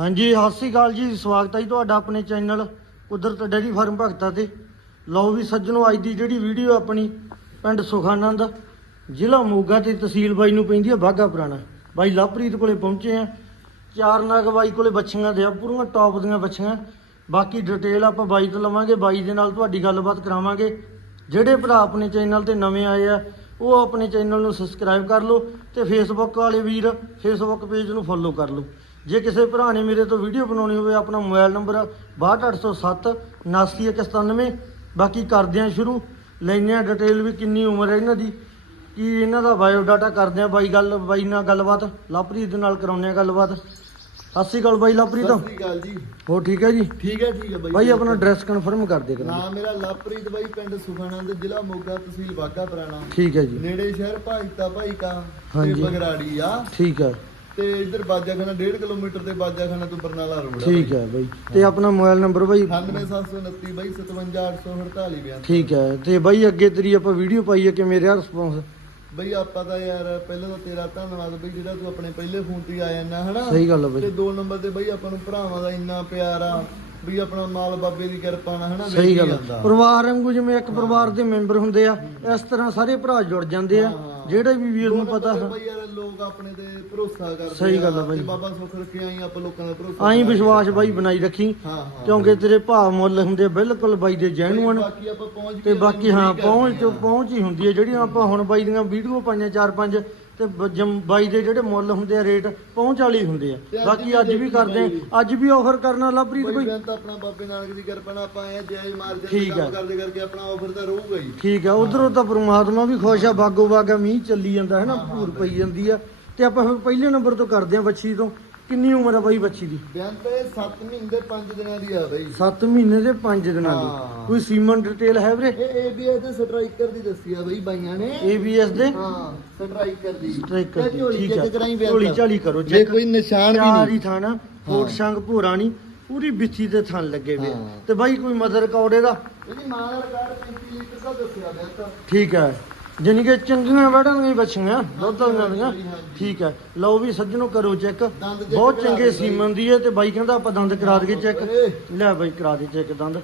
ਹਾਂਜੀ, ਸਤਿ ਸ਼੍ਰੀ ਅਕਾਲ ਜੀ, ਸਵਾਗਤ ਹੈ ਜੀ ਤੁਹਾਡਾ ਆਪਣੇ ਚੈਨਲ ਕੁਦਰਤ ਡੈਰੀ ਫਾਰਮ ਭਗਤਾ ਤੇ। ਲਓ ਵੀ ਸੱਜਣੋ, ਅੱਜ ਦੀ ਜਿਹੜੀ ਵੀਡੀਓ ਆਪਣੀ ਪਿੰਡ ਸੁਖਾਨੰਦ, ਜ਼ਿਲ੍ਹਾ ਮੋਗਾ ਤੇ ਤਹਿਸੀਲ ਬਾਈ ਨੂੰ ਪੈਂਦੀ ਹੈ ਬਾਗਾ ਪੁਰਾਣਾ। ਬਾਈ ਲਵਪ੍ਰੀਤ ਕੋਲੇ ਪਹੁੰਚੇ ਆ। ਚਾਰ ਨਗ ਬਾਈ ਕੋਲੇ ਬੱਚੀਆਂ ਦੇ ਆ, ਪੂਰੀਆਂ ਟੌਪ ਦੀਆਂ ਬੱਚੀਆਂ। ਬਾਕੀ ਡਿਟੇਲ ਆਪਾਂ ਬਾਈ ਤੋਂ ਲਵਾਂਗੇ, ਬਾਈ ਦੇ ਨਾਲ ਤੁਹਾਡੀ ਗੱਲਬਾਤ ਕਰਾਵਾਂਗੇ। ਜਿਹੜੇ ਭਰਾ ਆਪਣੇ ਚੈਨਲ ਤੇ ਨਵੇਂ ਆਏ ਆ, ਉਹ ਆਪਣੇ ਚੈਨਲ ਨੂੰ ਸਬਸਕ੍ਰਾਈਬ ਕਰ ਲਓ ਤੇ ਫੇਸਬੁੱਕ ਵਾਲੇ ਵੀਰ ਫੇਸਬੁੱਕ ਪੇਜ ਨੂੰ ਫੋਲੋ ਕਰ ਲਓ। ਜੇ ਕਿਸੇ ਭਰਾ ਨੇ ਮੇਰੇ ਤੋਂ ਵੀਡੀਓ ਬਣਾਉਣੀ ਹੋਵੇ ਆਪਣਾ ਮੋਬਾਈਲ ਨੰਬਰ 62807 79197 ਬਾਕੀ ਕਰਦੇ ਆ ਸ਼ੁਰੂ ਲੈਂਦੇ ਆ ਡਿਟੇਲ ਵੀ ਕਿੰਨੀ ਉਮਰ ਹੈ ਇਹਨਾਂ ਦੀ ਕੀ ਇਹਨਾਂ ਦਾ ਬਾਇਓ ਡਾਟਾ ਕਰਦੇ ਆ ਬਾਈ ਗੱਲ ਬਾਈ ਨਾਲ ਗੱਲਬਾਤ ਲਵਪ੍ਰੀਤ ਦੇ ਨਾਲ ਕਰਾਉਂਦੇ ਆ ਗੱਲਬਾਤ। ਸਤਿ ਸ਼੍ਰੀ ਅਕਾਲ ਬਾਈ ਲਵਪ੍ਰੀਤ। ਸਤਿ ਸ੍ਰੀ ਅਕਾਲ ਜੀ। ਹੋ ਠੀਕ ਹੈ ਜੀ? ਠੀਕ ਹੈ ਠੀਕ ਹੈ ਬਾਈ। ਬਾਈ ਆਪਣਾ ਐਡਰੈਸ ਕਨਫਰਮ ਕਰ ਦੇ ਕਰਾਂ ਨਾਮ ਮੇਰਾ ਲਵਪ੍ਰੀਤ ਬਾਈ ਪਿੰਡ ਸੁਖਾਨੰਦ ਜ਼ਿਲ੍ਹਾ ਮੋਗਾ ਤਹਿਸੀਲ ਬਾਗਾ ਪੁਰਾਣਾ। ਠੀਕ ਹੈ ਜੀ। ਨੇੜੇ ਸ਼ਹਿਰ ਭਾਈਤਾ ਭਾਈਕਾ ਤੇ ਹਾਂਜੀ। ਬਗਰਾੜੀ ਆ। ਠੀਕ ਹੈ। ਤੇ ਇੱਧਰ ਬਾਜਾਖਾਨਾ 1.5 ਕਿਲੋਮੀਟਰ ਤੇ ਬਾਜਾਖਾਨਾ ਤੋਂ ਬਰਨਾਲਾ ਰੋਡ ਆ ਠੀਕ ਹੈ ਬਾਈ। ਤੇ ਆਪਣਾ ਮੋਬਾਈਲ ਨੰਬਰ ਬਾਈ? 98729 ਬਾਈ 57848 ਬਿਆਨ ਠੀਕ ਹੈ। ਤੇ ਬਾਈ ਅੱਗੇ ਤੇਰੀ ਆਪਾਂ ਵੀਡੀਓ ਪਾਈ ਹੈ ਕਿਵੇਂ ਰਿਹਾ ਰਿਸਪੌਂਸ ਬਈ ਆਪਾਂ ਤਾਂ ਯਾਰ ਪਹਿਲਾਂ ਤਾਂ ਤੇਰਾ ਧੰਨਵਾਦ ਬਈ ਜਿਹੜਾ ਤੂੰ ਆਪਣੇ ਪਹਿਲੇ ਫੋਨ ਤੇ ਆ ਜਾਂਦਾ ਹਨਾ? ਸਹੀ ਗੱਲ ਹੈ ਤੇ ਬਾਈ ਦੋ ਨੰਬਰ ਤੇ ਬਈ ਆਪਾਂ ਨੂੰ ਭਰਾਵਾਂ ਦਾ ਇੰਨਾ ਪਿਆਰ ਆ ਵੀ ਆਪਣਾ ਮਾਲ ਬਾਬੇ ਦੀ ਕਿਰਪਾ ਨਾਲ ਹਨਾ? ਸਹੀ ਗੱਲ। ਪਰਿਵਾਰ ਵਾਂਗੂ ਜਿਵੇਂ ਇੱਕ ਪਰਿਵਾਰ ਦੇ ਮੈਂਬਰ ਹੁੰਦੇ ਆ ਇਸ ਤਰ੍ਹਾਂ ਸਾਰੇ ਭਰਾ ਜੁੜ ਜਾਂਦੇ ਆ। ਜਿਹੜੇ ਵੀ ਵੀਰ ਨੂੰ ਪਤਾ ਹੈ ਬਈ ਯਾਰ ਲੋਕ ਆਪਣੇ ਤੇ ਭਰੋਸਾ ਕਰਦੇ ਸਹੀ ਗੱਲ ਆ ਬਾਈ। ਤੇ ਬਾਬਾ ਸੁੱਖ ਰੱਖਿਆ ਆਈ ਆਪਾਂ ਲੋਕਾਂ ਦਾ ਭਰੋਸਾ ਆਈ। ਵਿਸ਼ਵਾਸ ਬਾਈ ਬਣਾਈ ਰੱਖੀ ਹਾਂ ਹਾਂ ਕਿਉਂਕਿ ਤੇਰੇ ਭਾਅ ਮੁੱਲ ਹੁੰਦੇ ਬਿਲਕੁਲ ਬਾਈ ਦੇ ਜੈਨੂਅਨ ਬਾਕੀ ਆਪਾਂ ਪਹੁੰਚ ਤੇ ਬਾਕੀ ਹਾਂ ਪਹੁੰਚ। ਪਹੁੰਚ ਹੀ ਹੁੰਦੀ ਹੈ ਜਿਹੜੀਆਂ ਆਪਾਂ ਹੁਣ ਬਾਈ ਦੀਆਂ ਵੀਡੀਓ ਪਾਈਆਂ ਚਾਰ ਪੰਜ ਤੇ ਬ- ਜਮ- ਬਾਈ ਦੇ ਜਿਹੜੇ ਮੁੱਲ ਹੁੰਦੇ ਆ ਰੇਟ ਪਹੁੰਚ ਵਾਲੀ ਹੁੰਦੇ ਆ। ਅੱਜ ਬਾਕੀ ਵੀ ਅੱਜ ਵੀ ਦੇਖੀ ਕਰਦੇ ਬਾਈ। ਆ। ਅੱਜ ਵੀ ਆਫਰ ਕਰਨਾ ਬਈ ਕੋਈ ਬੇਨਤ ਆਪਣਾ ਬਾਬੇ ਨਾਨਕ ਦੀ ਕਿਰਪਾ ਨਾਲ ਆਪਾਂ ਆਏ ਜੈ ਮਾਰਜਨ ਠੀਕ ਕੰਮ ਆ। ਕਰਦੇ ਕਰਕੇ ਆਪਣਾ ਆਫਰ ਤਾਂ ਰਹੂਗਾ ਹੀ। ਠੀਕ ਆ। ਉਧਰੋਂ ਤਾਂ ਪ੍ਰਮਾਤਮਾ ਵੀ ਖੁਸ਼ ਆ ਬਾਗੋ ਬਾਗਾ ਮੀਂਹ ਚੱਲੀ ਜਾਂਦਾ ਹੈ ਨਾ ਭੂਰ ਪਈ ਜਾਂਦੀ ਆ। ਤੇ ਆਪਾਂ ਫਿਰ ਪਹਿਲੇ ਨੰਬਰ ਤੋਂ ਕਰਦੇ ਆ ਬੱਚੀ ਤੋਂ। ਕਿੰਨੀ ਉਮਰ ਆ ਬਾਈ ਬੱਚੀ ਦੀ? ਬੇਨਤ ਇਹ 7 ਮਹੀਨੇ 5 ਦਿਨਾਂ ਦੀ ਆ ਬਈ। 7 ਮਹੀਨੇ ਦੇ 5 ਦਿਨਾਂ ਦੀ। ਹਾਂ। ਕੋਈ ਸੀਮਨ ਡਿਟੇਲ ਹੈ ਵੀਰੇ? ਇਹ ਏਬੀਐਸ ਦੇ ਸਟ੍ਰਾਈਕਰ ਦੀ ਦੱਸੀ ਆ ਬਈ ਬਾਈਆਂ ਨੇ। ABS ਦੇ? ਹਾਂ ਸਟ੍ਰਾਈਕਰ ਦੀ। ਸਟ੍ਰਾਈਕਰ ਤੇ ਦੀ ਝੋਲੀ ਠੀਕ ਕਰਾਈ ਬੇਨਤ। ਝੋਲੀ ਝਾਲੀ ਕਰੋ ਜੇ। ਕੋਈ ਨਿਸ਼ਾਨ ਵੀ ਚਾਰ ਨਹੀਂ। ਹੀ ਥਾਣਾ ਫੋਟ ਸੰਗ ਭੋਰਾਣੀ ਪੂਰੀ ਬਿੱਥੀ ਦੇ ਥਣ ਲੱਗੇ ਵੇ ਹਾਂ। ਤੇ ਬਾਈ ਕੋਈ ਮਦਰ ਰਿਕਾਰਡ ਇਹਦਾ ਇਹਦੀ ਮਾਂ ਦਾ ਰਿਕਾਰਡ 35 ਲੀਟਰ ਦਾ ਦੱਸਿਆ ਬੇਨਤ ਠੀਕ ਹੈ। ਜਾਨੀ ਕਿ ਚੰਗੀਆਂ ਵੜਾਂਗੇ ਬੱਚੀਆਂ ਦੁੱਧ ਦੀਆਂ ਹਾਂਜੀ। ਠੀਕ ਹੈ ਲਓ ਵੀ ਸੱਜਣੋ ਕਰੋ ਚੈੱਕ ਬਹੁਤ ਚੰਗੇ। ਸੀਮਨ ਦੀ ਹੈ ਤੇ ਬਾਈ ਕਹਿੰਦਾ ਆਪਾਂ ਦੰਦ ਕਰਾ ਦਈਏ ਚੈੱਕ। ਲੈ ਬਾਈ ਕਰਾ ਦੇ ਚੈੱਕ ਦੰਦ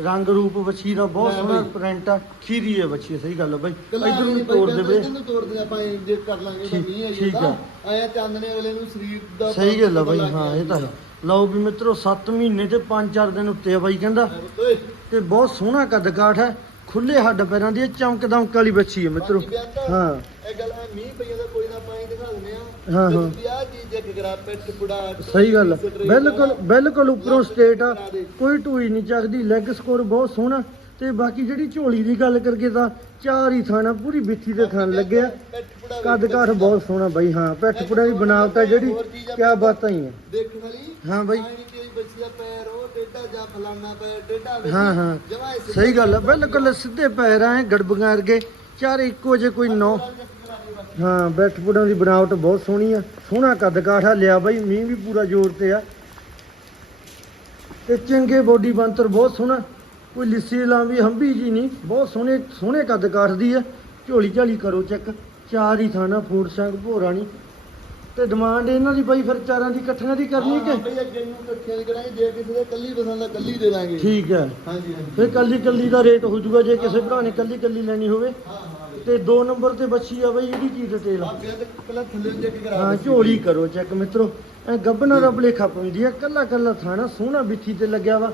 ਰੰਗ ਰੂਪ ਬੱਚੀ ਦਾ ਬਹੁਤ ਸੋਹਣਾ। ਪ੍ਰਿੰਟ ਆ ਖੀਰੀ ਹੈ ਬੱਚੀ ਸਹੀ ਗੱਲ ਹੈ ਬਾਈ ਇਧਰ ਨੂੰ ਨਹੀਂ ਤੋੜ ਦੇ ਵੇ ਇਧਰ ਨੂੰ ਤੋੜ ਦੇ ਆਪਾਂ ਜੇ ਕਰ ਲਾਂਗੇ ਤਾਂ ਠੀਕ ਆ। ਆਇਆ ਚਾਂਦਨੇ ਅਗਲੇ ਨੂੰ ਸਰੀਰ ਦਾ ਸਹੀ ਗੱਲ ਪਤਾ ਬਾਈ ਹਾਂ ਇਹ ਤਾਂ ਹੈ। ਲਓ ਵੀ ਮਿੱਤਰੋ 7 ਮਹੀਨੇ ਤੇ 5-4 ਦਿਨ ਉੱਤੇ ਆ ਬਾਈ ਕਹਿੰਦਾ ਤੇ ਬਹੁਤ ਸੋਹਣਾ ਕੱਦ ਕਾਠ ਹੈ ਖੁੱਲੇ ਹੱਡ ਪੈਰਾਂ ਦੀ ਇਹ ਚਮਕ ਦਮਕ ਵਾਲੀ ਬੱਚੀ ਹੈ ਮਿੱਤਰੋ ਬਾਕੀ ਵਿਆਹ ਤਾਂ ਹਾਂ ਇਹ ਗੱਲ ਹੈ ਮੀਂਹ ਪਈਆਂ ਦਾ ਕੋਈ ਨਾ ਪਾਈ ਦਿਖਾ ਦਿੰਦੇ ਆ ਹਾਂ, ਹਾਂ। ਵਿਆਹ ਚੀਜ਼ ਇੱਕ ਗਰਾ ਪਿੱਠ ਪੁੜਾ ਸਹੀ ਗੱਲ ਆ। ਬਿਲਕੁਲ ਬਿਲਕੁਲ ਉੱਪਰੋਂ ਸਟੇਟ ਆ ਦੇ। ਕੋਈ ਢੂਈ ਨਹੀਂ ਚੱਕਦੀ ਲੈਗ ਸਕੋਰ ਬਹੁਤ ਸੋਹਣਾ ਤੇ ਬਾਕੀ ਜਿਹੜੀ ਝੋਲੀ ਦੀ ਗੱਲ ਕਰਕੇ ਤਾਂ ਚਾਰ ਹੀ ਥਾਣਾ ਪੂਰੀ ਬਿੱਥੀ ਦੇ ਥਾਣ ਲੱਗਿਆ। ਕੱਦ ਕਾਠ ਬਹੁਤ ਸੋਹਣਾ ਬਾਈ ਹਾਂ ਪੈਠ ਪੁੜਾ ਦੀ ਬਣਾਵਟ ਆ ਜਿਹੜੀ ਕਿਆ ਬਾਤਾਂ ਹੀ ਦੇਖਣ ਵਾਲੀ? ਹਾਂ ਬਾਈ। ਹਾਂ ਹਾਂ। ਸਹੀ ਗੱਲ ਆ ਬਿਲਕੁਲ ਸਿੱਧੇ ਪੈਰ ਆ ਗੜਬਗਾਂ ਵਰਗੇ। ਚਾਰੇ ਇੱਕੋ ਜੇ ਕੋਈ ਨੌ। ਹਾਂ ਬੈਠ ਪੁੜਾਂ ਦੀ ਬਣਾਵਟ ਬਹੁਤ ਸੋਹਣੀ ਆ। ਸੋਹਣਾ ਕੱਦ ਕਾਠਾ ਲਿਆ ਬਾਈ ਮੀਂਹ ਵੀ ਪੂਰਾ ਜ਼ੋਰ ਤੇ ਆ। ਤੇ ਚੰਗੇ ਬੋਡੀ ਬੰਤਰ ਬਹੁਤ ਸੋਹਣਾ। ਕੋਈ ਲਿੱਸੀ ਲਾਂ ਵੀ ਹੰਬੀ ਜੀ ਨਹੀਂ। ਬਹੁਤ ਸੋਹਣੇ ਸੋਹਣੇ ਕੱਦ ਕਾਠ ਦੀ ਆ। ਝੋਲੀ ਝਾਲੀ ਕਰੋ ਚੈੱਕ। ਚਾਰ ਹੀ ਥਾਣਾ ਫੂਡ ਸੰਗ ਭੋਰਾਣੀ ਤੇ ਡਿਮਾਂਡ ਇਹਨਾਂ ਦੀ ਬਾਈ ਫਿਰ ਚਾਰਾਂ ਦੀ ਇਕੱਠੀਆਂ ਦੀ ਕਰਨੀ ਹਾਂ ਕਿ? ਬਈ ਅੱਗੇ ਨੂੰ ਇਕੱਠੀਆਂ ਨੀ ਕਰਾਂਗੇ। ਜੇ ਕਿਸੇ ਦੇ ਕੱਲੀ ਪਸੰਦ ਆ ਕੱਲੀ ਦੇ ਦਾਂਗੇ। ਠੀਕ ਹੈ। ਹਾਂਜੀ ਹਾਂਜੀ। ਫਿਰ ਕੱਲੀ ਕੱਲੀ ਦਾ ਰੇਟ ਹੋ ਜਾਊਗਾ ਜੇ ਕਿਸੇ ਭਰਾ ਨੇ ਕੱਲੀ ਕੱਲੀ ਲੈਣੀ ਹੋਵੇ। ਹਾਂ ਹਾਂ। ਤੇ ਦੋ ਨੰਬਰ ਤੇ ਬੱਚੀ ਆ ਬਈ ਇਹਦੀ ਕੀ ਡਿਟੇਲ ਆ? ਆ ਪਿਆ ਤੇ ਪਹਿਲਾਂ ਥੱਲੇ ਚੈੱਕ ਕਰਾ ਹਾਂ। ਝੋਲੀ ਕਰੋ ਚੈੱਕ ਮਿੱਤਰੋ। ਐ ਗੱਬਣਾ ਦਾ ਭਲੇਖਾ ਪਾਉਂਦੀ ਆ। ਕੱਲਾ ਕੱਲਾ ਥਾਣਾ ਸੋਹਣਾ ਬਿੱਥੀ ਤੇ ਲੱਗਿਆ ਵਾ।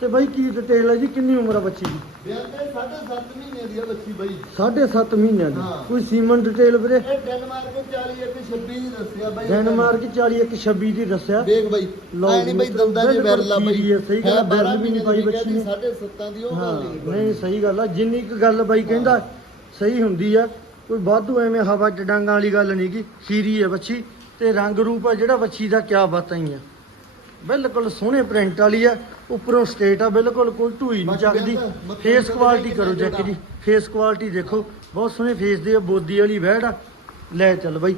ਤੇ ਬਈ ਕੀ ਡਿਟੇਲ ਆ ਜੀ? ਕਿੰਨੀ ਉਮਰ ਆ ਬੱਚੀ ਦੀ? ਵਿਆਹ ਤੇ ਸਾਢੇ ਸੱਤ ਮਹੀਨੇ ਦੀ ਆ ਬੱਚੀ ਬਈ। 7.5 ਮਹੀਨਿਆਂ ਦੀ। ਹਾਂ। ਕੋਈ ਸੀਮਨ ਡਿਟੇਲ ਵੀਰੇ? ਇਹ ਡੈਨਮਾਰਕ 40 ਇੱਕ 26 ਦੀ ਦੱਸਿਆ ਬਾਈ। ਡੈਨਮਾਰਕ 40 ਇੱਕ 26 ਦੀ ਦੱਸਿਆ। ਦੇਖ ਬਾਈ। ਲਓ ਐ ਨਹੀਂ ਬਾਈ ਮਿੱਤਰੋ, ਦੰਦਾਂ 'ਚ ਬਿਲਕੁਲ ਵੈਰਲਾ ਬਾਈ। ਖੀਰੀ ਆ, ਸਹੀ ਗੱਲ ਆ, ਹੈ ਵੈਰਲ ਵੀ ਨਹੀਂ ਪਾਈ ਬੱਚੀ ਨੇ। ਸਾਢੇ ਸੱਤਾਂ ਦੀ ਉਹ ਹਾਂ ਗੱਲ ਨਹੀਂ ਨਹੀਂ ਸਹੀ ਗੱਲ ਆ। ਜਿੰਨੀ ਕੁ ਗੱਲ ਬਾਈ ਕਹਿੰਦਾ ਸਹੀ ਹੁੰਦੀ ਆ। ਕੋਈ ਵਾਧੂ ਐਵੇਂ ਹਵਾ ਚ ਡਾਂਗਾਂ ਵਾਲੀ ਗੱਲ ਨਹੀਂ ਕੀ ਖੀਰੀ ਹੈ ਬੱਚੀ ਤੇ ਰੰਗ ਰੂਪ ਆ ਜਿਹੜਾ ਬੱਚੀ ਦਾ ਕਿਆ ਬਾਤਾਂ ਹੀ ਆ। ਬਿਲਕੁਲ ਸੋਹਣੇ ਪ੍ਰਿੰਟ ਵਾਲੀ ਆ ਉੱਪਰੋਂ ਸਟੇਟ ਆ ਬਿਲਕੁਲ ਕੋਈ ਢੂਈ ਨਹੀਂ ਚੱਕਦੀ। ਫੇਸ ਕੁਆਲਿਟੀ ਕਰੋ ਚੈੱਕ ਜੀ ਫੇਸ ਕੁਆਲਿਟੀ ਦੇਖੋ ਬਹੁਤ ਸੋਹਣੇ ਫੇਸ ਦੀ ਆ ਬੋਦੀ ਵਾਲੀ ਵਹਿੜ ਆ। ਲੈ ਚੱਲ ਬਾਈ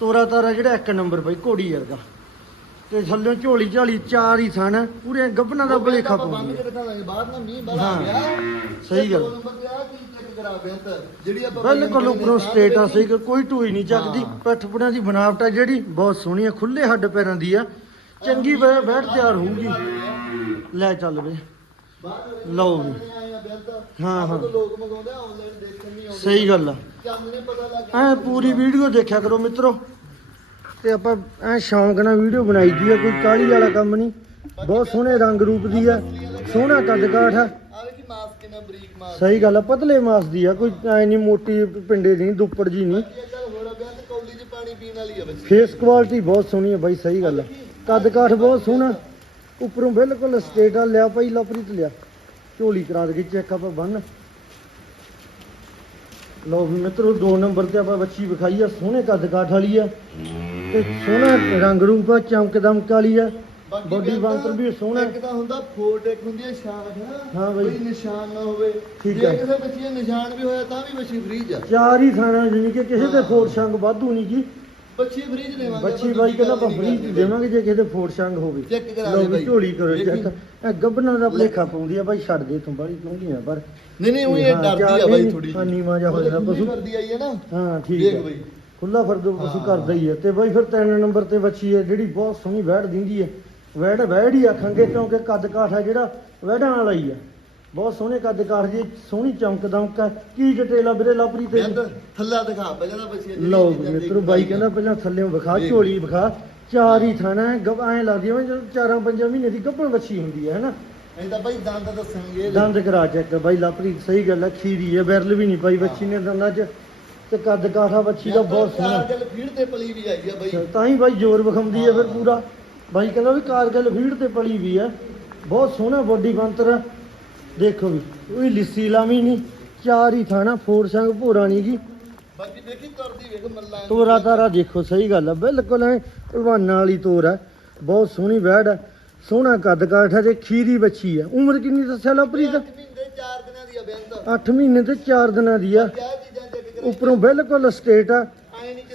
ਤੋਰਾ ਤਾਰਾ ਜਿਹੜਾ ਇੱਕ ਨੰਬਰ ਬਾਈ ਘੋੜੀ ਵਰਗਾ। ਤੇ ਥੱਲੇ ਝੋਲੀ ਝਾਲੀ ਚਾਰ ਹੀ ਥਣ ਪੂਰੇ ਗੱਭਣਾ ਦਾ ਬੰਦ ਪਾਉਂਦੀ ਬਾਹਰ ਨਾ ਮੀਂਹ ਬਾਹਰ ਹਾਂ। ਆ ਗਿਆ ਸਹੀ ਗੱਲ। ਬਿਲਕੁਲ ਉੱਪਰੋਂ ਸਟੇਟ ਆ ਸਹੀ ਕੋਈ ਢੂਈ ਨਹੀਂ ਚੱਕਦੀ। ਹਾਂ। ਪਿੱਠ ਪੁੜਿਆਂ ਦੀ ਬਣਾਵਟ ਆ ਜਿਹੜੀ ਬਹੁਤ ਸੋਹਣੀ ਆ ਖੁੱਲੇ ਹੱਡ ਪੈਰਾਂ ਦੀ ਆ। ਚੰਗੀ ਬੈ- ਬੈਠ ਤਿਆਰ ਹੋਊਗੀ। ਲੈ ਚੱਲ ਵੇ। ਲਓ ਵੀ। ਹਾਂ, ਹਾਂ। ਤਾਂ ਲੋਕ ਮੰਗਾਉਂਦੇ ਆਨਲਾਈਨ ਦੇਖਣ ਨਹੀਂ ਆਉਂਦੇ ਸਹੀ ਗੱਲ ਆ। ਚੰਦ ਨੇ ਪਤਾ ਲੱਗ ਐ ਪੂਰੀ ਵੀਡੀਓ ਦੇਖਿਆ ਕਰੋ ਮਿੱਤਰੋ। ਤੇ ਆਪਾਂ ਐ ਸ਼ੌਂਕ ਨਾਲ ਵੀਡੀਓ ਬਣਾਈ ਦੀ ਆ ਕੋਈ ਕਾਹਲੀ ਵਾਲਾ ਕੰਮ ਨਹੀਂ। ਬਹੁਤ ਸੋਹਣੇ ਰੰਗ ਰੂਪ ਦੀ ਆ। ਸੋਹਣਾ ਕੱਦ ਕਾਠ ਆ। ਆਵੇ ਕਿ ਮਾਸਕ ਕਿੰਨਾ ਬਰੀਕ ਮਾਸਕ ਸਹੀ ਗੱਲ ਆ ਪਤਲੇ ਮਾਸ ਦੀ ਆ। ਕੋਈ ਐ ਨਹੀਂ ਮੋਟੀ ਪਿੰਡੇ ਦੀ ਦੁੱਪੜ ਜੀ ਨਹੀਂ। ਇਹ ਚੱਲ ਹੋਰ ਆ ਵਿਆਹ ਤੇ ਕੌਲੀ 'ਚ ਪਾਣੀ ਪੀਣ ਵਾਲੀ ਆ ਬੱਚੀ। ਫੇਸ ਕੁਆਲਿਟੀ ਬਹੁਤ ਸੋਹਣੀ ਆ ਬਾਈ ਸਹੀ ਗੱਲ ਆ। ਕੱਦ ਕਾਠ ਬਹੁਤ ਸੋਹਣਾ। ਉੱਪਰੋਂ ਬਿਲਕੁਲ ਸਟੇਟ ਆ ਲਿਆ ਭਾਈ ਲਪਰੀਤ ਲਿਆ। ਝੋਲੀ ਕਰਾ ਦੇ ਚੈੱਕ ਆਪਾਂ ਬੰਨ। ਲਓ ਵੀ ਮਿੱਤਰੋ ਦੋ ਨੰਬਰ ਤੇ ਆਪਾਂ ਬੱਚੀ ਵਿਖਾਈ ਆ ਸੋਹਣੇ ਕੱਦ ਕਾਠ ਵਾਲੀ ਆ। ਤੇ ਸੋਹਣਾ ਰੰਗ ਰੂਪ ਆ ਚਮਕ ਦਮਕ ਵਾਲੀ ਆ। ਬੋਡੀ ਬਾਂਸਰ ਵੀ ਸੋਹਣਾ। ਇੱਕ ਤਾਂ ਹੁੰਦਾ ਫੋਟ ਇੱਕ ਹੁੰਦੀ ਹੈ ਸ਼ਾਨ ਹੈ ਬਈ। ਕੋਈ ਨਿਸ਼ਾਨ ਨਾ ਹੋਵੇ। ਠੀਕ ਜੇ ਹੈ। ਕਿਸੇ ਬੱਚੀ ਦਾ ਨਿਸ਼ਾਨ ਵੀ ਹੋਇਆ ਤਾਂ ਵੀ ਬੱਚੀ ਫ੍ਰੀਜ ਆ। ਚਾਰ ਹੀ ਖਾਣਾ ਜਾਨੀ ਕਿ ਕਿਸੇ ਤੇ ਫੋੜ ਸ਼ੰਗ ਵਾਧੂ ਨਹੀਂ ਜੀ ਬੱਚੀ ਫ੍ਰੀਜ ਦੇਵਾਂਗੇ ਬੱਚੀ ਬਾਈ ਕਹਿੰਦਾ ਆਪਾਂ ਫ੍ਰੀ ਦੇਵਾਂਗੇ ਜੇ ਕਿਸੇ ਦੇ ਫੋੜ ਸ਼ੰਗ ਹੋਵੇ। ਚੈੱਕ ਕਰਾ ਲਓ ਦੇ ਵੀ ਬਾਈ। ਝੋਲੀ ਕਰੋ। ਚੈੱਕ ਇਹ ਗੱਬਨਾਂ ਦਾ ਭਲੇਖਾ ਪਾਉਂਦੀ ਆ ਬਾਈ ਛੱਡ ਦੇ ਤੂੰ ਬਾੜੀ ਪਾਉਂਦੀ ਆ ਪਰ ਨਹੀਂ ਨਹੀਂ ਉਹ ਇਹ ਡਰਦੀ ਆ ਬਾਈ ਥੋੜੀ ਹਾਂ, ਨੀਵਾਂ ਜਿਹਾ ਹੋ ਜਾਂਦਾ ਪਸ਼ੂ। ਕਰਦੀ ਆਈ ਹੈ ਨਾ? ਹਾਂ ਠੀਕ ਦੇਖ ਹੈ ਬਾਈ। ਖੁੱਲਾ ਫਰਦੋ ਪਸ਼ੂ। ਕਰਦਾ ਹੀ ਹੈ ਤੇ ਬਾਈ ਫਿਰ ਤਿੰਨ ਨੰਬਰ ਤੇ ਬੱਚੀ ਹੈ ਜਿਹੜੀ ਬਹੁਤ ਸੋਹਣੀ ਵੈੜ ਦਿੰਦੀ ਹੈ ਵੈੜ ਵੈੜ ਹੀ ਆਖਾਂਗੇ ਕਿਉਂਕਿ ਕੱਦ ਕਾਠ ਹੈ ਜਿਹੜਾ ਵੈੜਾਂ ਵਾਲਾ ਹੀ ਹੈ ਬਹੁਤ ਸੋਹਣੇ ਕੱਦ ਕਾਠ ਜੀ ਸੋਹਣੀ ਚਮਕ ਦਮਕ ਹੈ ਕੀ ਡਿਟੇਲ ਆ ਵੀਰੇ ਲਵਪ੍ਰੀ ਤੇ ਥੱਲਾ ਦਿਖਾ ਪਹਿਲਾਂ ਬੱਚੀ ਲਓ ਮਿੱਤਰੋ ਬਾਈ ਕਹਿੰਦਾ ਪਹਿਲਾਂ ਥੱਲੇੋਂ ਵਿਖਾ। ਝੋਲੀ ਵਿਖਾ। ਚਾਰ ਹੀ ਥਾਣਾ ਹੈ ਗੱਭ ਐਂ ਲੱਗਦੀ ਹੈ ਜਦੋਂ ਚਾਰਾਂ ਪੰਜਾਂ ਮਹੀਨੇ ਦੀ ਗੱਭਣ ਬੱਚੀ ਹੁੰਦੀ ਹੈ ਹੈਨਾ? ਇਹ ਤਾਂ ਬਾਈ ਦੰਦ ਦੱਸਣਗੇ ਦੰਦ ਕਰਾ ਚੈੱਕ ਬਾਈ ਲਵਪ੍ਰੀਤ ਸਹੀ ਗੱਲ ਹੈ ਖੀਰੀ ਹੈ ਬਿਰਲ ਵੀ ਨਹੀਂ ਪਾਈ ਬੱਚੀ ਨੇ ਦੰਦਾਂ 'ਚ। ਤੇ ਕੱਦ ਕਾਠਾ ਬੱਚੀ ਦਾ ਬਹੁਤ ਸੋਹਣਾ। ਗੱਲ ਫੀਡ ਤੇ ਪਲੀ ਵੀ ਆਈ ਆ ਬਾਈ। ਤਾਂ ਹੀ ਬਾਈ ਜ਼ੋਰ ਵਿਖਾਉਂਦੀ ਹੈ ਫਿਰ ਪੂਰਾ। ਬਾਈ ਕਹਿੰਦਾ ਵੀ ਕਾਰਗਲ ਫੀਡ ਤੇ ਪਲੀ ਵੀ ਹੈ ਬਹੁਤ ਸੋਹਣਾ ਬੋਡੀ ਬੰਤਰ ਹੈ ਦੇਖੋ ਵੀ ਕੋਈ ਲਿੱਸੀ ਲਾਵੀ ਨਹੀਂ ਚਾਰ ਹੀ ਥਾਣਾ ਫੋਰ ਸੰਗ ਭੋਰਾ ਨਹੀਂ ਗੀ। ਬਾਕੀ ਦੇਖੀ ਤੁਰਦੀ ਵੇਖ ਮੱਲਾਂ। ਤੋਰਾ ਤਾਰਾ ਦੇਖੋ ਸਹੀ ਗੱਲ ਹੈ ਬਿਲਕੁਲ ਐ ਭਲਵਾਨਾਂ ਵਾਲੀ ਤੋਰ ਹੈ ਬਹੁਤ ਸੋਹਣੀ ਵੈੜ ਹੈ ਸੋਹਣਾ ਕੱਦ ਕਾਠ ਹੈ ਤੇ ਖੀਰੀ ਬੱਚੀ ਹੈ ਉਮਰ ਕਿੰਨੀ ਦੱਸਿਆ ਲਵਪ੍ਰੀਤ ਅੱਠ ਮਹੀਨੇ ਚਾਰ ਦਿਨਾਂ ਦੀ ਆ ਬੈਂਦ 8 ਮਹੀਨੇ ਤੇ 4 ਦਿਨਾਂ ਦੀ ਆ। ਉੱਪਰੋਂ ਬਿਲਕੁਲ ਸਟੇਟ ਆ।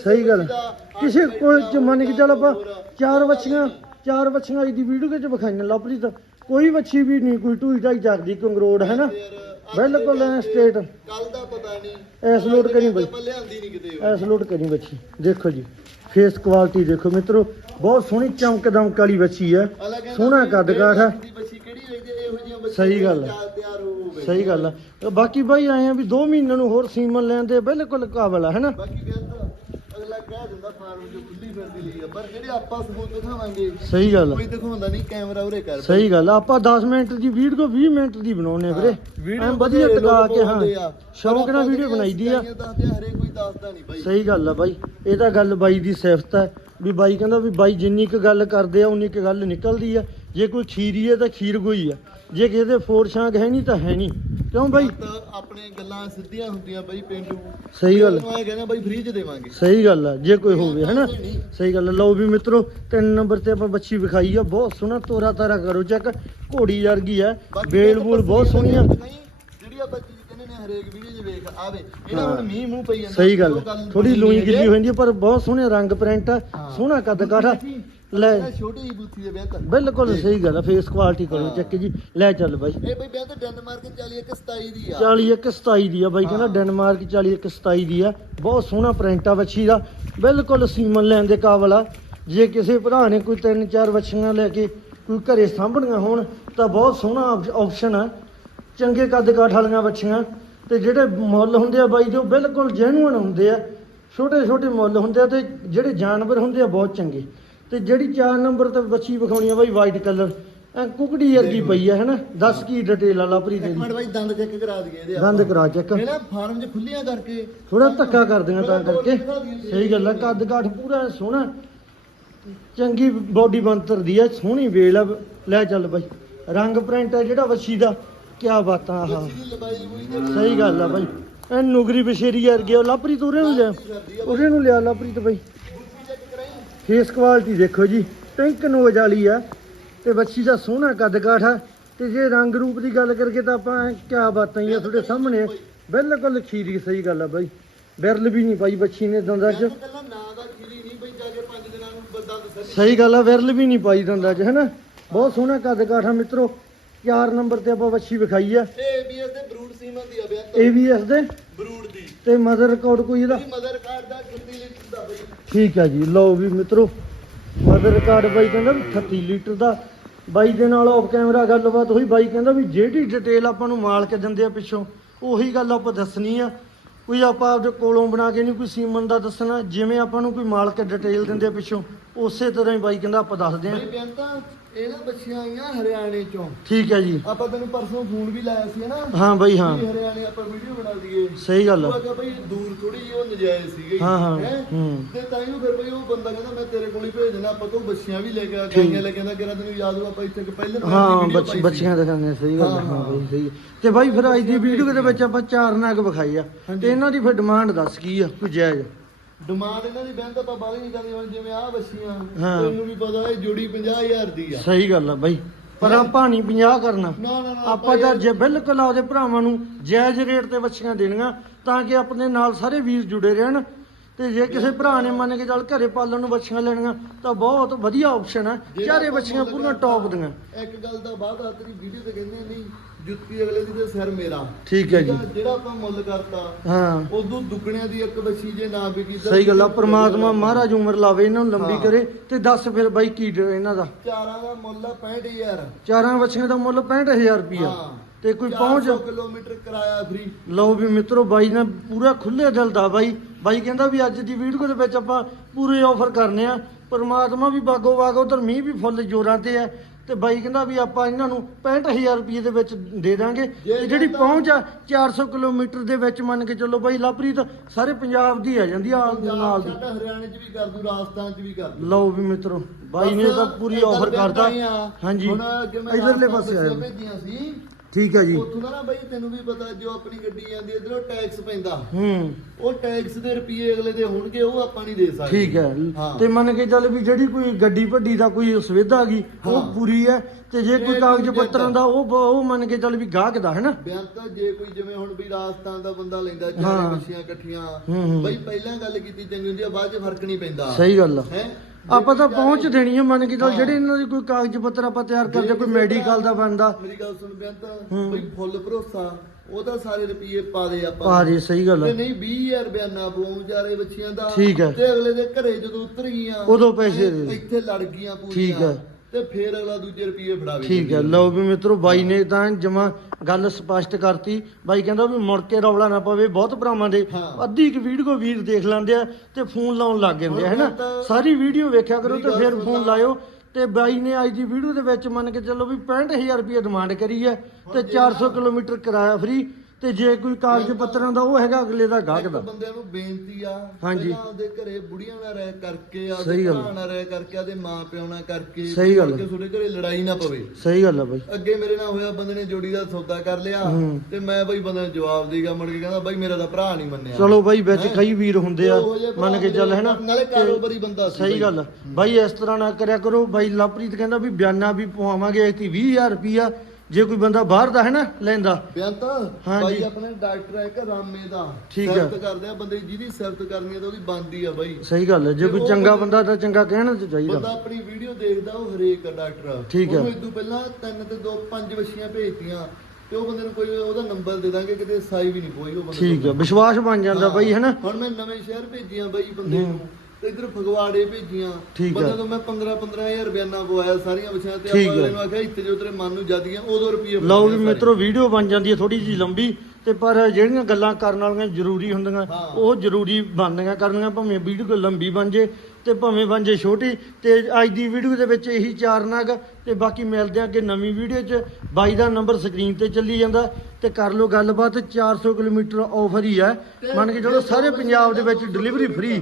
ਸਹੀ ਗੱਲ ਕਿਸੇ ਕੋਲ ਚ ਮੰਨ ਕੇ ਚੱਲ ਆਪਾਂ ਚਾਰ ਬੱਚੀਆਂ ਚਾਰ ਬੱਚੀਆਂ ਦੀ ਵੀਡੀਓ ਵਿੱਚ ਵਿਖਾਈਆਂ? ਲਵਪ੍ਰੀਤ ਕੋਈ ਬੱਚੀ ਵੀ ਨਹੀਂ ਕੋਈ ਟੂਈ ਢਾਈ ਚੱਕਦੀ ਕੰਗਰੋੜ ਹੈ ਨਾ? ਬਿਲਕੁਲ ਐ ਸਟੇਟ। ਕੱਲ ਦਾ ਪਤਾ ਨਹੀਂ। ਐਸ ਲੋਡ ਕਰੀ ਬਈ ਆਪਾਂ ਲਿਆਂਦੀ ਨਹੀਂ ਕਿਤੇ ਐਸ ਲੋਡ ਕਰੀ ਬੱਚੀ ਦੇਖੋ ਜੀ ਫੇਸ ਕੁਆਲਿਟੀ ਦੇਖੋ ਮਿੱਤਰੋ ਬਹੁਤ ਸੋਹਣੀ ਚਮਕ ਦਮਕ ਵਾਲੀ ਬੱਚੀ ਹੈ। ਸੋਹਣਾ ਕੱਦ ਕਾਠ ਹੈ। ਸਹੀ ਗੱਲ ਹੈ। ਸਹੀ ਗੱਲ ਬਾਕੀ ਬਾਈ ਆਏ ਆ ਵੀ 2 ਮਹੀਨਿਆਂ ਨੂੰ ਹੋਰ ਸੀਮਨ ਲੈਣ ਦੇ ਬਿਲਕੁਲ ਕਾਬਲ ਆ ਹੈਨਾ ਕਹਿ ਦਿੰਦਾ ਫਾਰਮ ਜੋ ਖੁੱਲੀ ਫਿਰਦੀ ਲਈ ਆ ਪਰ ਜਿਹੜੇ ਆਪਾਂ ਸਬੂਤ ਦਿਖਾਵਾਂਗੇ ਸਹੀ ਗੱਲ ਆ। ਕੋਈ ਦਿਖਾਉਂਦਾ ਨਹੀਂ ਕੈਮਰਾ ਉਰੇ ਕਰ ਸਹੀ ਗੱਲ ਆ ਆਪਾਂ 10 ਮਿੰਟ ਦੀ ਵੀਡੀਓ 20 ਮਿੰਟ ਦੀ ਬਣਾਉਨੇ ਆ ਵੀਰੇ। ਵੀਡੀਓ ਐਂ ਵਧੀਆ ਟਿਕਾ ਕੇ ਹਾਂ ਪਾਉਂਦੇ ਆ। ਸ਼ੌਂਕ ਨਾਲ ਵੀਡੀਓ ਆ। ਆ, ਕੋਈ ਦੱਸਦਾ ਨਹੀਂ ਬਾਈ। ਸਹੀ ਗੱਲ ਆ ਬਾਈ ਇਹ ਤਾਂ ਗੱਲ ਬਾਈ ਦੀ ਸਿਫਤ ਹੈ ਵੀ ਬਾਈ ਕਹਿੰਦਾ ਵੀ ਬਾਈ ਜਿੰਨੀ ਕੁ ਗੱਲ ਕਰਦੇ ਆ ਉਨੀ ਕੁ ਗੱਲ ਨਿਕਲਦੀ ਆ। ਜੇ ਕੋਈ ਖੀਰੀ ਹੈ ਤਾਂ ਖੀਰ ਕੋਈ ਆ। ਜੇ ਕਿਸੇ ਦੇ ਫੋੜ ਛਾਂਗ ਹੈ ਨਹੀਂ ਤਾਂ ਹੈ ਨਹੀਂ। ਕਿਉਂ ਬਾਈ? ਤਾਂ ਆਪਣੇ ਗੱਲਾਂ ਸਿੱਧੀਆਂ ਹੁੰਦੀਆਂ ਬਾਈ ਪਿੰਡੂ। ਸਹੀ ਗੱਲ। ਐਂ ਕਹਿੰਦਾ ਬਾਈ ਫ੍ਰੀ ਚ ਦੇਵਾਂਗੇ। ਸਹੀ ਗੱਲ ਆ ਜੇ ਕੋਈ ਹੋਵੇ ਹੈਨਾ? ਸਹੀ ਗੱਲ ਆ। ਲਓ ਵੀ ਮਿੱਤਰੋ ਤਿੰਨ ਨੰਬਰ ਤੇ ਆਪਾਂ ਬੱਚੀ ਵਿਖਾਈ ਆ ਬਹੁਤ ਸੋਹਣਾ ਤੋਰਾ ਤਾਰਾ ਕਰੋ ਚੈੱਕ। ਘੋੜੀ ਵਰਗੀ ਆ। ਬੇਲ ਬੂਲ ਬਹੁਤ ਸੋਹਣੀਆਂ ਨਹੀਂ, ਜਿਹੜੀ ਆਪਾਂ ਚੀਜ਼ ਕਹਿੰਦੇ ਨੇ ਹਰੇਕ ਵੀਡੀਓ 'ਚ ਵੇਖ ਆਵੇ। ਇਹਦਾ ਹੁਣ ਮੀਂਹ ਮੂੰਹ ਪਈ ਜਾਂਦਾ ਸਹੀ ਗੱਲ ਉਹ ਥੋੜੀ ਲੂਈ ਗਿੱਲੀ। ਹੋ ਆ, ਪਰ ਬਹੁਤ ਸੋਹਣੇ ਰੰਗ ਪ੍ਰਿੰਟ ਆ। ਹਾਂ। ਸੋਹਣਾ ਕੱਦ ਕਾਠਾ। ਲੈ। ਛੋਟੀ ਜਿਹੀ ਬੂਥੀ ਦੇ ਵਿਆਹ ਤਾਂ ਬਿਲਕੁਲ ਸਹੀ ਗੱਲ ਆ ਫੇਸ ਕੁਆਲਿਟੀ ਕਰੋ। ਚੈੱਕ ਜੀ। ਲੈ ਚੱਲ ਬਾਈ। ਇਹ ਬਈ ਵਿਆਹ ਤਾਂ ਡੈਨਮਾਰਕ 40 ਇੱਕ 27 ਦੀ ਆ। 40 ਇੱਕ 27 ਦੀ ਆ ਬਾਈ ਕਹਿੰਦਾ। ਡੈਨਮਾਰਕ 40 ਇੱਕ 27 ਦੀ ਆ। ਬਹੁਤ ਸੋਹਣਾ ਪ੍ਰਿੰਟ ਆ ਵੱਛੀ ਦਾ। ਬਿਲਕੁਲ ਸੀਮਨ ਲੈਣ ਦੇ ਕਾਬਲ ਆ। ਜੇ ਕਿਸੇ ਭਰਾ ਨੇ ਕੋਈ ਤਿੰਨ ਚਾਰ ਵੱਛੀਆਂ ਲੈ ਕੇ ਕੋਈ ਘਰੇ ਸਾਂਭਣੀਆਂ ਹੋਣ ਤਾਂ ਬਹੁਤ ਸੋਹਣਾ ਆਪਸ਼ਨ ਆ। ਚੰਗੇ ਕੱਦ ਕਾਠ ਵਾਲੀਆਂ ਵੱਛੀਆਂ। ਤੇ ਜਿਹੜੇ ਮੁੱਲ ਹੁੰਦੇ ਆ ਬਾਈ ਉਹ ਬਿਲਕੁਲ ਜੈਨੂਇਨ ਹੁੰਦੇ ਆ। ਛੋਟੇ ਛੋਟੇ ਮੁੱਲ ਹੁੰਦੇ ਆ ਤੇ ਜਿਹੜੇ ਜਾਨਵਰ ਹੁੰਦੇ ਆ ਬਹੁਤ ਚੰਗੇ। ਤੇ ਜਿਹੜੀ 4 ਨੰਬਰ ਤੇ ਵੱਛੀ ਵਿਖਾਉਣੀ ਆ ਬਾਈ ਵਾਈਟ ਕਲਰ ਐ ਕੁਕੜੀ ਵਰਗੀ ਪਈ ਆ ਹੈਨਾ? ਦੱਸ ਕੀ ਡਿਟੇਲ ਆ ਲਾਪਰੀ ਇੱਕ ਦੀ ਮਿੰਟ ਬਾਈ ਦੰਦ ਚੈੱਕ ਕਰਾ ਦਈਏ ਇਹਦੇ ਦੰਦ। ਕਰਾ ਚੈੱਕ ਇਹ ਨਾ ਫਾਰਮ 'ਚ ਖੁੱਲੀਆਂ ਕਰਕੇ ਥੋੜਾ ਧੱਕਾ ਕਰਦੀਆਂ ਤਾਂ ਕਰਕੇ। ਸਹੀ ਗੱਲ ਆ ਕੱਦ ਕਾਠ ਪੂਰਾ ਸੋਹਣਾ। ਚੰਗੀ ਬੋਡੀ ਬੰਤਰ ਦੀ ਆ ਸੋਹਣੀ ਵੇਲ ਆ। ਲੈ ਚੱਲ ਬਾਈ ਰੰਗ ਪ੍ਰਿੰਟ ਆ ਜਿਹੜਾ ਵੱਛੀ ਦਾ। ਕਿਆ ਬਾਤਾਂ ਦੇ ਸਹੀ ਗੱਲ ਆ ਬਾਈ। ਐ ਨੁਗਰੀ ਬਸ਼ੇਰੀ ਵਰਗੀ ਆ ਲਾਪਰੀ ਤੋਰੇ ਨੂੰ ਲਿਆ। ਉਹਦੇ ਨੂੰ ਲਿਆ ਲਾਪਰੀ ਤੇ ਬਾਈ। ਫੇਸ ਕੁਆਲਿਟੀ ਦੇਖੋ ਜੀ ਪਿੰਕ ਨੋਜ ਵਾਲੀ ਆ ਤੇ ਬੱਚੀ ਦਾ ਸੋਹਣਾ ਕੱਦ ਕਾਠ ਆ ਤੇ ਜੇ ਰੰਗ ਰੂਪ ਦੀ ਗੱਲ ਕਰਕੇ ਤਾਂ ਆਪਾਂ ਕਿਆ ਬਾਤਾਂ ਹੀ ਆ ਤੁਹਾਡੇ ਸਾਹਮਣੇ। ਬਿਲਕੁਲ ਖੀਰੀ ਸਹੀ ਗੱਲ ਆ ਬਾਈ ਬਿਰਲ ਵੀ ਨਹੀਂ ਪਾਈ ਬੱਚੀ ਨੇ ਦੰਦਾਂ 'ਚ। ਸਹੀ ਗੱਲ ਆ ਵਿਰਲ ਵੀ ਨਹੀਂ ਪਾਈ ਦੰਦਾਂ 'ਚ ਹੈਨਾ? ਬਹੁਤ ਸੋਹਣਾ ਕੱਦ ਕਾਠ ਆ ਮਿੱਤਰੋ 4 ਨੰਬਰ ਤੇ ਆਪਾਂ ਬੱਚੀ ਵਿਖਾਈ ਆ। ਇਹ ਏਬੀਐਸ ਦੇ ਬਰੂਡ ਸੀਮਨ ਦੀ ਆ ਵਿਆਹ ABS ਦੇ? ਬਰੂਡ ਦੀ। ਤੇ ਮਦਰ ਰਿਕਾਰਡ ਕੋਈ ਇਹਦਾ? ਮਦਰ ਕਾਰਡ ਦਾ 31 ਲੀਟਰ ਦਾ ਬਈ ਠੀਕ ਹੈ ਜੀ, ਲਓ ਵੀ ਮਿੱਤਰੋ ਮਦਰ ਕਾਰਡ ਬਾਈ ਕਹਿੰਦਾ ਵੀ 38 ਲੀਟਰ ਦਾ, ਬਾਈ ਦੇ ਨਾਲ ਆਫ ਕੈਮਰਾ ਗੱਲਬਾਤ ਹੋਈ, ਬਾਈ ਕਹਿੰਦਾ ਵੀ ਜਿਹੜੀ ਡਿਟੇਲ ਆਪਾਂ ਨੂੰ ਮਾਲਕ ਦਿੰਦੇ ਆ ਪਿੱਛੋਂ, ਉਹੀ ਗੱਲ ਆਪਾਂ ਦੱਸਣੀ ਆ। ਕੋਈ ਆਪਾਂ ਆਪਦੇ ਕੋਲੋਂ ਬਣਾ ਕੇ ਨਹੀਂ ਕੋਈ ਸੀਮਨ ਦਾ ਦੱਸਣਾ, ਜਿਵੇਂ ਆਪਾਂ ਨੂੰ ਕੋਈ ਮਾਲਕ ਡਿਟੇਲ ਦਿੰਦੇ ਆ ਪਿੱਛੋਂ, ਉਸੇ ਤਰ੍ਹਾਂ ਹੀ ਬਾਈ ਕਹਿੰਦਾ ਆਪਾਂ ਦੱਸਦੇ ਆ। ਇਹ ਨਾ ਬੱਚੀਆਂ ਆਈਆਂ ਹਰਿਆਣੇ ਚੋਂ। ਠੀਕ ਹੈ ਜੀ। ਆਪਾਂ ਤੈਨੂੰ ਪਰਸੋਂ ਫੋਨ ਵੀ ਲਾਇਆ ਸੀ ਨਾ ਹਾਂ ਬਾਈ ਹਾਂ। ਵੀ ਹਰਿਆਣੇ ਆਪਾਂ ਵੀਡੀਓ ਬਣਾ ਦਈਏ। ਸਹੀ ਗੱਲ ਉਹ ਆ ਅਗਾ ਬਈ ਦੂਰ ਥੋੜੀ ਜਿਹੀ ਉਹ ਨਜਾਇਜ਼ ਸੀਗੀ। ਹਾਂ, ਹਾਂ, ਹੈਂ? ਹੂੰ। ਤੇ ਤਾਂ ਹੀ ਫਿਰ ਬਈ ਉਹ ਬੰਦਾ ਕਹਿੰਦਾ ਮੈਂ ਤੇਰੇ ਕੋਲ ਹੀ ਭੇਜ ਦੇਣਾ ਆਪਾਂ ਤੋਂ ਬੱਚੀਆਂ ਵੀ ਲੈ ਕੇ ਆ। ਗਈਆਂ ਲੈ ਕੇ ਆਂਦਾ ਕਿਹੜਾ ਤੈਨੂੰ ਯਾਦ ਹੋਊ ਆਪਾਂ ਇੱਥੇ ਇੱਕ ਪਹਿਲੇ ਹਾਂ video ਬੱਚ- ਪਾਈ ਸੀ। ਬੱਚੀਆਂ ਦਿਖਾਉਂਦੇ ਸਹੀ ਗੱਲ ਆ, ਹਾਂ, ਹਾਂ ਹਾਂ। ਬਾਈ ਸਹੀ। ਤੇ ਬਾਈ ਫਿਰ ਅੱਜ ਦੀ ਵੀਡੀਓ ਦੇ ਵਿੱਚ ਆਪਾਂ ਚਾਰ ਨਗ ਵਿਖਾਈ ਆ। ਤੇ ਇਹਨਾਂ ਦੀ ਫਿਰ ਡਿਮਾਂਡ ਦੱਸ ਕੀ ਆ ਕੋਈ ਜਾਇਜ਼? ਡਿਮਾਂਡ ਇਹਨਾਂ ਦੀ ਬੈਂਕ ਆਪਾਂ ਬਾਹਲੀ ਨਹੀਂ ਹੁਣ ਜਿਵੇਂ ਆਹ ਬੱਚੀਆਂ ਹਾਂ। ਤੈਨੂੰ ਵੀ ਪਤਾ ਇਹ ਜੋੜੀ 50000 ਦੀ ਆ। ਸਹੀ ਗੱਲ ਆ ਬਾਈ ਪਰ ਆਪਾਂ ਨਹੀਂ 50 ਕਰਨਾ। ਨਾ ਨਾ ਨਾ ਆਪਾਂ ਤਾਂ ਜੇ ਬਿਲਕੁਲ ਆਪਦੇ ਭਰਾਵਾਂ ਨੂੰ ਜਾਇਜ਼ ਰੇਟ ਤੇ ਬੱਚੀਆਂ ਦੇਣੀਆਂ ਤਾਂ ਕਿ ਆਪਣੇ ਨਾਲ ਸਾਰੇ ਵੀਰ ਜੁੜੇ ਰਹਿਣ। ਤੇ ਜੇ ਕਿਸੇ ਭਰਾ ਨੇ ਮੰਨ ਕੇ ਚੱਲ ਘਰੇ ਪਾਲਣ ਨੂੰ ਬੱਚੀਆਂ ਲੈਣੀਆਂ ਤਾਂ ਬਹੁਤ ਵਧੀਆ ਆਪਸ਼ਨ ਹੈ ਚਾਰੇ ਮੁੱਲ ਪੂਰੀਆਂ ਟੌਪ ਦੀਆਂ। ਇੱਕ ਗੱਲ ਦਾ ਬਾਅਦ ਆ ਤੇਰੀ ਵੀਡੀਓ ਤੇ ਕਹਿੰਦੇ ਨਹੀਂ ਜੁੱਤੀ ਅਗਲੇ ਦੀ ਤੇ ਸਿਰ ਮੇਰਾ। ਠੀਕ ਹੈ ਜੀ। ਜਿਹੜਾ ਆਪਾਂ ਮੁੱਲ ਕਰਤਾ ਹਾਂ। ਉਦੋਂ ਦੁੱਗਣਿਆਂ ਦੀ ਇੱਕ ਬੱਚੀ ਜੇ ਨਾ ਵਿਕੀ ਤਾਂ ਸਹੀ ਗੱਲ ਆ ਪ੍ਰਮਾਤਮਾ ਮਹਾਰਾਜ ਉਮਰ ਲਾਵੇ ਇਹਨਾਂ ਨੂੰ ਲੰਬੀ। ਕਰੇ ਤੇ ਦੱਸ ਫਿਰ ਬਾਈ ਕੀ ਇਹਨਾਂ ਦਾ। ਚਾਰਾਂ ਦਾ ਮੁੱਲ ਆ 65000 ਚਾਰਾਂ ਬੱਚੀਆਂ ਦਾ ਮੁੱਲ 65000 ਰੁਪਿਆ ਤੇ ਕੋਈ ਪਹੁੰਚ 400 ਕਿਲੋਮੀਟਰ ਕਿਰਾਇਆ ਫ੍ਰੀ ਲਓ ਵੀ ਮਿੱਤਰੋ ਬਾਈ ਨੇ ਪੂਰਾ ਖੁੱਲੇ ਦਿਲ ਦਾ ਬਾਈ। ਬਾਈ ਕਹਿੰਦਾ ਵੀ ਅੱਜ ਦੀ ਵੀਡੀਓ ਦੇ ਵਿੱਚ ਆਪਾਂ ਪੂਰੇ ਆਫਰ ਕਰਨੇ ਆ। ਪਰਮਾਤਮਾ ਵੀ ਬਾਗੋ ਬਾਗ ਉਧਰ ਮੀਂਹ ਵੀ ਫੁੱਲ ਜੋਰਾਂ ਤੇ ਆ। ਤੇ ਬਾਈ ਕਹਿੰਦਾ ਵੀ ਆਪਾਂ ਇਹਨਾਂ ਨੂੰ 65000 ਰੁਪਏ ਦੇ ਵਿੱਚ ਦੇ ਦਾਂਗੇ। ਤੇ ਜਿਹੜੀ ਪਹੁੰਚ ਆ 400 ਕਿਲੋਮੀਟਰ ਦੇ ਵਿੱਚ ਮੰਨ ਕੇ ਚੱਲੋ ਬਾਈ ਲਾਪਰੀਤ ਸਾਰੇ ਪੰਜਾਬ ਦੀ ਆ ਜਾਂਦੀ ਆ ਨਾਲ ਦੀ। ਸਾਡਾ ਹਰਿਆਣੇ 'ਚ ਵੀ ਕਰ ਦੂ ਰਾਜਸਥਾਨ 'ਚ ਵੀ ਕਰ ਦੂ। ਲਓ ਵੀ ਮਿੱਤਰੋ ਬਾਈ ਨੇ ਤਾਂ ਪੂਰੀ ਆਫਰ ਕਰਤਾ। ਹਾਂਜੀ ਇਧਰਲੇ ਪਾਸੇ ਆਇਆ ਸੀ ਠੀਕ ਹੈ ਜੀ। ਉੱਥੋਂ ਦਾ ਨਾ ਬਾਈ ਤੈਨੂੰ ਵੀ ਪਤਾ ਜੋ ਆਪਣੀ ਗੱਡੀ ਜਾਂਦੀ ਇਧਰੋਂ ਟੈਕਸ ਪੈਂਦਾ। ਹੂੰ। ਉਹ ਟੈਕਸ ਦੇ ਰੁਪਏ ਅਗਲੇ ਦੇ ਹੋਣਗੇ ਉਹ ਆਪਾਂ ਨਹੀਂ ਦੇ ਸਕਦੇ। ਠੀਕ ਹੈ। ਹਾਂ। ਤੇ ਮੰਨ ਕੇ ਚੱਲ ਵੀ ਜਿਹੜੀ ਕੋਈ ਗੱਡੀ ਵੱਡੀ ਦਾ ਕੋਈ ਸੁਵਿਧਾ ਗਈ ਉਹ। ਪੂਰੀ ਹੈ। ਤੇ ਜੇ ਕੋਈ ਕਾਗਜ਼ ਕੋਈ ਪੱਤਰਾਂ ਦਾ ਉਹ ਬ- ਉਹ ਮੰਨ ਕੇ ਚੱਲ ਵੀ ਗਾਹਕ ਦਾ ਹੈ ਨਾ ਜੇ ਕੋਈ ਜਿਵੇਂ ਹੁਣ ਵੀ ਰਾਜਸਥਾਨ ਦਾ ਬੰਦਾ ਲੈਂਦਾ ਹਾਂ। ਚਾਰੇ ਮੱਛੀਆਂ ਇਕੱਠੀਆਂ। ਹੂੰ, ਹੂੰ। ਬਈ ਪਹਿਲਾਂ ਗੱਲ ਕੀਤੀ ਚੰਗੀ ਹੁੰਦੀ ਆ ਬਾਅਦ 'ਚ ਫ਼ਰਕ ਨਹੀਂ ਪੈਂਦਾ। ਸਹੀ ਗੱਲ ਆ। ਹੈ? ਆਪਾਂ ਤਾਂ ਪਹੁੰਚ ਦੇਣੀ ਹੈ ਮੰਨ ਕੇ ਚੱਲ ਹਾਂ। ਜਿਹੜੇ ਇਹਨਾਂ ਦੀ ਕੋਈ ਕਾਗਜ਼ ਪੱਤਰ ਆਪਾਂ ਤਿਆਰ ਕਰਦੇ ਕੋਈ ਮੈਡੀਕਲ ਦਾ ਬਣਦਾ ਮੇਰੀ ਗੱਲ ਸੁਣ ਬਿਆਨ ਤਾਂ ਹੂੰ। ਬਈ ਫੁੱਲ ਭਰੋਸਾ ਉਹਦਾ ਸਾਰੇ ਰੁਪਏ ਪਾ ਦੇ ਆਪਾਂ ਪਾ ਜੀ ਸਹੀ ਗੱਲ ਆ ਨਹੀਂ 20000 ਬਿਆਨਾ ਪਵਾਉਂ ਵਿਚਾਰੇ ਬੱਚੀਆਂ ਦਾ ਹੈ। ਤੇ ਅਗਲੇ ਦੇ ਘਰੇ ਜਦੋਂ ਉਤਰ ਗਈਆਂ ਉਦੋਂ ਪੈਸੇ ਦੇ ਦੇ। ਇੱਥੇ ਲੜ ਗਈਆਂ ਪੂਰੀਆਂ ਠੀਕ ਹੈ। ਤੇ ਫੇਰ ਅਗਲਾ ਦੂਜੇ ਰੁਪਏ ਫੜਾਵੇ ਠੀਕ ਹੈ ਲਓ ਵੀ ਮਿੱਤਰੋ ਬਾਈ ਨੇ ਤਾਂ ਜਮਾ ਗੱਲ ਸਪਸ਼ਟ ਕਰਤੀ। ਬਾਈ ਕਹਿੰਦਾ ਵੀ ਮੁੜ ਕੇ ਰੌਲਾ ਨਾ ਪਵੇ ਬਹੁਤ ਭਰਾਵਾਂ ਦੇ। ਅੱਧੀ ਇੱਕ ਵੀਡੀਓ ਵੀਰ ਦੇਖ ਲੈਂਦੇ ਆ ਤੇ ਫੋਨ ਲਾਉਣ ਲੱਗ ਜਾਂਦੇ ਆ ਹੈਨਾ? ਸਾਰੀ ਵੀਡੀਓ ਵੇਖਿਆ ਕਰੋ ਤੇ ਫਿਰ ਫੋਨ। ਲਾਇਓ। ਤੇ ਬਾਈ ਨੇ ਅੱਜ ਦੀ ਵੀਡੀਓ ਦੇ ਵਿੱਚ ਮੰਨ ਕੇ ਚੱਲੋ ਵੀ 65000 ਰੁਪਏ ਡਿਮਾਂਡ ਕਰੀ ਹੈ ਤੇ ਹੁਣ ਜੇ 400 ਨਾ- ਕਿਲੋਮੀਟਰ ਕਿਰਾਇਆ ਫ੍ਰੀ ਤੇ ਜੇ ਕੋਈ ਕਾਗਜ਼ ਪੱਤਰਾਂ ਦਾ ਉਹ ਹੈਗਾ ਅਗਲੇ ਦਾ ਗਾਹਕ ਇੱਕ ਦਾ ਬੰਦਿਆਂ ਨੂੰ ਬੇਨਤੀ ਆ ਹਾਂਜੀ। ਪਹਿਲਾਂ ਆਪਦੇ ਘਰੇ ਬੁੜੀਆਂ ਨਾਲ ਰਹਿ ਕਰਕੇ ਸਹੀ ਆਪਦੇ ਗੱਲ। ਨਾਲ ਰਹਿ ਕਰਕੇ ਆਪਦੇ ਮਾਂ ਪਿਓ ਨਾਲ ਕਰਕੇ ਸਹੀ ਗੱਲ। ਕਿ ਤੁਹਾਡੇ ਘਰੇ ਲੜਾਈ ਨਾ ਪਵੇ ਸਹੀ ਗੱਲ ਆ ਬਾਈ ਅੱਗੇ ਮੇਰੇ ਨਾਲ ਹੋਇਆ ਬੰਦੇ ਨੇ ਜੋੜੀ ਦਾ ਸੌਦਾ ਕਰ ਲਿਆ ਹੂੰ। ਤੇ ਮੈਂ ਬਈ ਬੰਦੇ ਨੂੰ ਜਵਾਬ ਦੇਗਾ ਮੁੜ ਕੇ ਕਹਿੰਦਾ ਬਾਈ ਮੇਰਾ ਤਾਂ ਭਰਾ ਨਹੀਂ ਮੰਨਿਆ ਚਲੋ ਬਾਈ ਵਿੱਚ? ਕਈ ਵੀਰ ਹੁੰਦੇ ਆ ਉਹੋ ਜਿਹੇ ਭਰਾ ਮੰਨ ਕੇ ਚੱਲ ਮੇਰੇ ਹੈਨਾ ਨਾਲੇ ਤੇ- ਕਾਰੋਬਾਰੀ ਬੰਦਾ ਸੀ ਸਹੀ। ਗੱਲ ਆ। ਬਾਈ ਇਸ ਤਰ੍ਹਾਂ ਨਾ ਕਰਿਆ ਕਰੋ ਬਾਈ ਲਵਪ੍ਰੀਤ ਕਹਿੰਦਾ ਵੀ ਬਿਆਨਾ ਵੀ ਪਵਾਵਾਂਗੇ ਇਤੀ 20000 ਰੁਪਿਆ ਜੇ ਕੋਈ ਬੰਦਾ ਬਾਹਰ ਦਾ ਹੈ ਨਾ ਲੈਂਦਾ ਬਿਆਨ ਤਾਂ ਹਾਂਜੀ। ਬਾਈ ਆਪਣੇ ਡਾਕਟਰ ਹੈ ਕਿ ਰਾਮੇ ਦਾ ਠੀਕ ਆ। ਸਿਫਤ ਕਰਦੇ ਆ ਬੰਦੇ ਦੀ ਜਿਹਦੀ ਸਿਫਤ ਕਰਨੀ ਹੈ ਤਾਂ ਉਹਦੀ ਬੰਦੀ ਆ ਬਾਈ ਸਹੀ ਗੱਲ ਹੈ ਜੇ ਤੇ ਕੋਈ ਉਹ ਚੰਗਾ ਬੰਦੇ- ਤਾਂ ਚੰਗਾ ਕਹਿਣਾ ਚ ਬੰਦਾ ਚਾਹੀਦਾ ਆਪਣੀ ਵੀਡੀਓ ਦੇਖਦਾ ਉਹ ਹਰੇਕ ਆ ਡਾਕਟਰ ਠੀਕ ਆ। ਉਹਨੂੰ ਇਦੋਂ ਪਹਿਲਾਂ ਤਿੰਨ ਤੇ ਦੋ ਪੰਜ ਵਸ਼ੀਆਂ ਭੇਜਤੀਆਂ ਤੇ ਉਹ ਬੰਦੇ ਨੂੰ ਕੋਈ ਉਹਦਾ ਨੰਬਰ ਦੇ ਦਾਂਗੇ ਕਿਤੇ ਸਾਈ ਵੀ ਨਹੀਂ ਕੋਈ ਉਹ ਬੰਦੇ ਠੀਕ। ਹੈ ਵਿਸ਼ਵਾਸ ਬਣ ਜਾਂਦਾ ਹਾਂ। ਬਾਈ ਹੈ ਨਾ ਹੁਣ ਮੈਂ ਨਵੇਂ ਸ਼ਹਿਰ ਭੇਜੀਆਂ ਬਾਈ ਬੰਦੇ ਹੂੰ। ਨੂੰ ਤੇ ਇਧਰ ਫਗਵਾੜੇ ਭੇਜੀਆਂ ਠੀਕ ਆ। ਬੰਦੇ ਤੋਂ ਮੈਂ 15 15000 ਬਿਆਨਾ ਪਵਾਇਆ ਸਾਰੀਆਂ ਵਸ਼ੀਆਂ ਤੇ ਠੀਕ ਆਪਾਂ ਅਗਲੇ। ਨੂੰ ਆਖਿਆ ਇੱਥੇ ਜੋ ਤੇਰੇ ਮਨ ਨੂੰ ਜਾਦੀਆਂ ਉਦੋਂ ਰੁਪਏ ਲਓ ਵੀ ਮਿੱਤਰੋ ਵੀਡੀਓ ਬਣ ਜਾਂਦੀ ਹੈ ਥੋੜੀ ਜੀ ਲੰਬੀ ਤੇ ਪਰ ਜਿਹੜੀਆਂ ਗੱਲਾਂ ਕਰਨ ਵਾਲੀਆਂ ਜ਼ਰੂਰੀ ਹੁੰਦੀਆਂ ਹਾਂ। ਉਹ ਜ਼ਰੂਰੀ ਬਣਦੀਆਂ ਕਰਨੀਆਂ ਭਾਵੇਂ ਵੀਡੀਓ ਲੰਬੀ ਬਣ ਜੇ ਤੇ ਭਾਵੇਂ ਬਣ ਜੇ ਛੋਟੀ ਤੇ ਅੱਜ ਦੀ ਵੀਡੀਓ ਦੇ ਵਿੱਚ ਇਹੀ ਚਾਰ ਨਗ ਤੇ ਬਾਕੀ ਮਿਲਦੇ ਆ ਕਿ ਨਵੀਂ ਵੀਡੀਓ 'ਚ ਬਾਈ ਦਾ ਨੰਬਰ ਸਕਰੀਨ ਤੇ ਚੱਲੀ ਜਾਂਦਾ ਤੇ ਕਰ ਲਓ ਗੱਲਬਾਤ 400 ਕਿਲੋਮੀਟਰ ਆਫਰ ਹੀ ਹੈ ਮੰਨ ਕੇ ਚਲੋ ਸਾਰੇ ਪੰਜਾਬ ਦੇ ਵਿੱਚ ਡਿਲੀਵਰੀ ਫ੍ਰੀ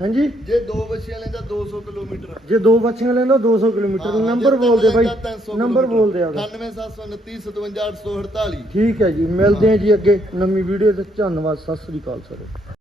ਹਾਂਜੀ? ਜੇ ਦੋ ਵਸ਼ੀਆਂ ਲੈਂਦਾ 200 ਕਿਲੋਮੀਟਰ। ਜੇ ਦੋ ਬੱਚੀਆਂ ਲੈ ਲਓ 200 ਕਿਲੋਮੀਟਰ। ਨੰਬਰ ਬੋਲ ਦੇ ਬਾਈ। ਨੰਬਰ ਬੋਲ ਦੇ ਆਪਦਾ। 97729 57848 ਠੀਕ ਹੈ ਜੀ ਮਿਲਦੇ ਹਾਂ ਜੀ ਅੱਗੇ ਨਵੀਂ ਵੀਡੀਓ ਤੇ। ਧੰਨਵਾਦ ਸਤਿ ਸ੍ਰੀ ਅਕਾਲ ਸਰ।